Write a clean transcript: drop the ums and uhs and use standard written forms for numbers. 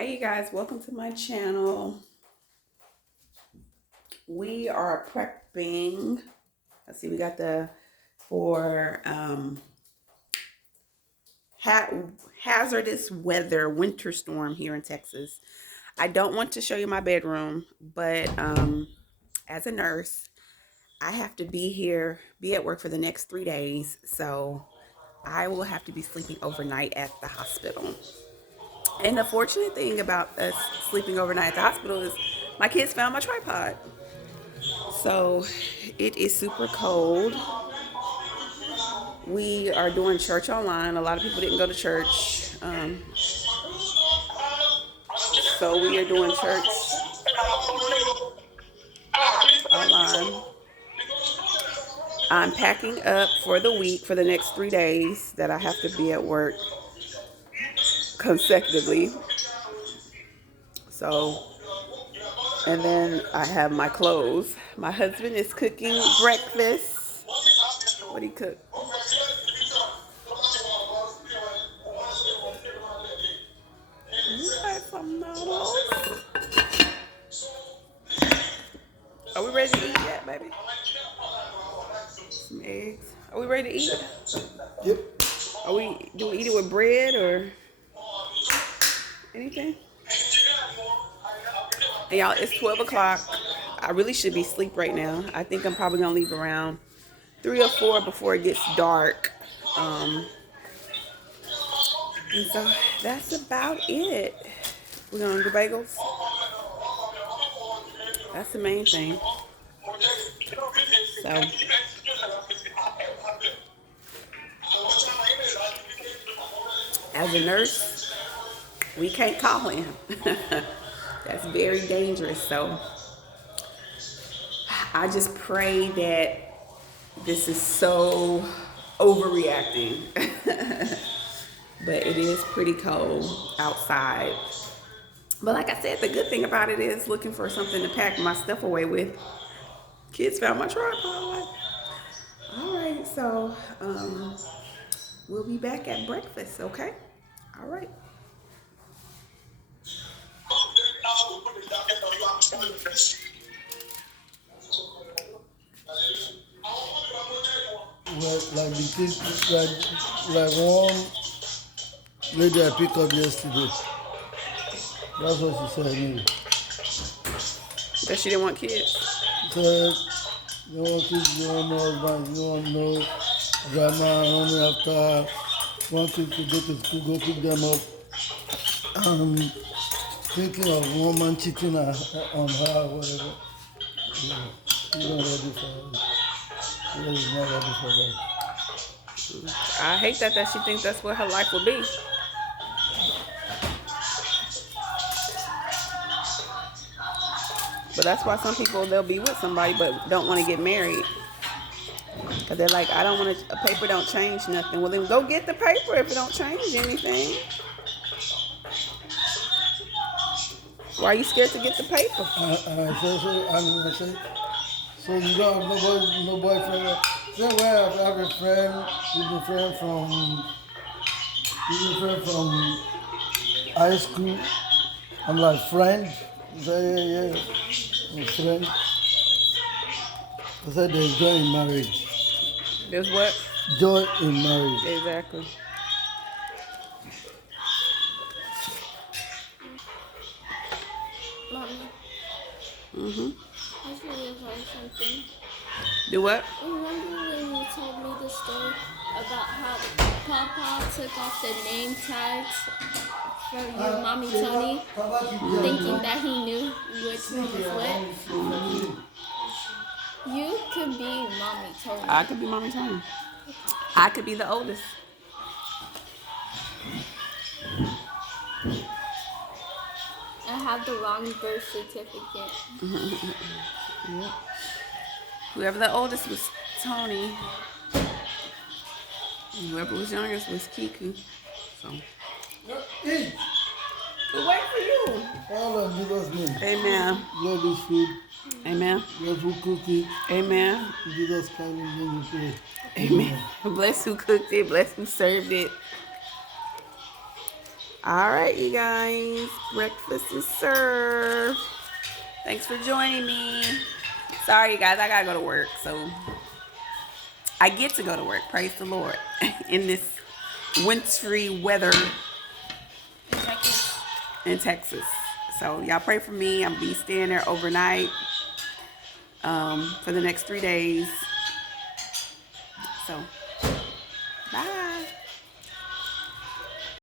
Hey you guys, welcome to my channel. We are prepping. Let's see, we got the for hazardous weather winter storm here in Texas. I don't want to show you my bedroom, but as a nurse, I have to be at work for the next 3 days. So I will have to be sleeping overnight at the hospital. And the fortunate thing about us sleeping overnight at the hospital is my kids found my tripod. So it is super cold. We are doing church online. A lot of people didn't go to church. So we are doing church online. I'm packing up for the week for the next 3 days that I have to be at work consecutively. So, and then I have my clothes. My husband is cooking breakfast. What he cook? You got some noodles. Are we ready to eat yet, baby? Some eggs. Are we ready to eat? Yep. Do we eat it with bread or anything? And y'all, it's 12 o'clock. I really should be asleep right now. I think I'm probably gonna leave around 3 or 4 before it gets dark. And so that's about it. We're gonna do bagels. That's the main thing. So as a nurse, we can't call in. That's very dangerous. So I just pray that this is so overreacting. But it is pretty cold outside. But like I said, the good thing about it is looking for something to pack my stuff away with. Kids found my tripod. All right, so we'll be back at breakfast, okay? All right. Well, like the kids, like one lady I picked up yesterday. That's what she said anyway. That she didn't want kids. She said, you want kids, you want no husband, you want no grandma running after her. Want kids to go to school, go pick them up. Thinking of woman cheating on her or whatever. Yeah, she's not ready for it. She's not ready for that. I hate that she thinks that's what her life will be. But that's why some people, they'll be with somebody but don't want to get married. Because they're like, I don't want to, a paper don't change nothing. Well, then go get the paper if it don't change anything. Why are you scared to get the paper? I said, so you don't have nobody, no boyfriend. Say, well, I have a friend. He's a friend from high school. I'm like, friend? He said, yeah, a friend. I said, there's joy in marriage. There's what? Joy in marriage. Exactly. Mommy, Mm-hmm. I just realized something. Do what? Remember when you told me the story about how Papa took off the name tags for your mommy Tony, thinking that he knew which one was what? You could be mommy Tony. I could be Mommy Tony. I could be the oldest. I have the wrong birth certificate. Yep. Whoever the oldest was Tony. And whoever was youngest was Kiku. So Eat. we'll wait for you. All in Jesus' name. Amen. Lord this food. Amen. Lord who cook it. Amen. In Jesus' kind name we pray. Amen. Bless who cooked it. Bless who served it. All right, you guys. Breakfast is served. Thanks for joining me. Sorry, you guys. I gotta go to work, so I get to go to work. Praise the Lord in this wintry weather in Texas. So y'all pray for me. I'm be staying there overnight for the next 3 days. So, bye.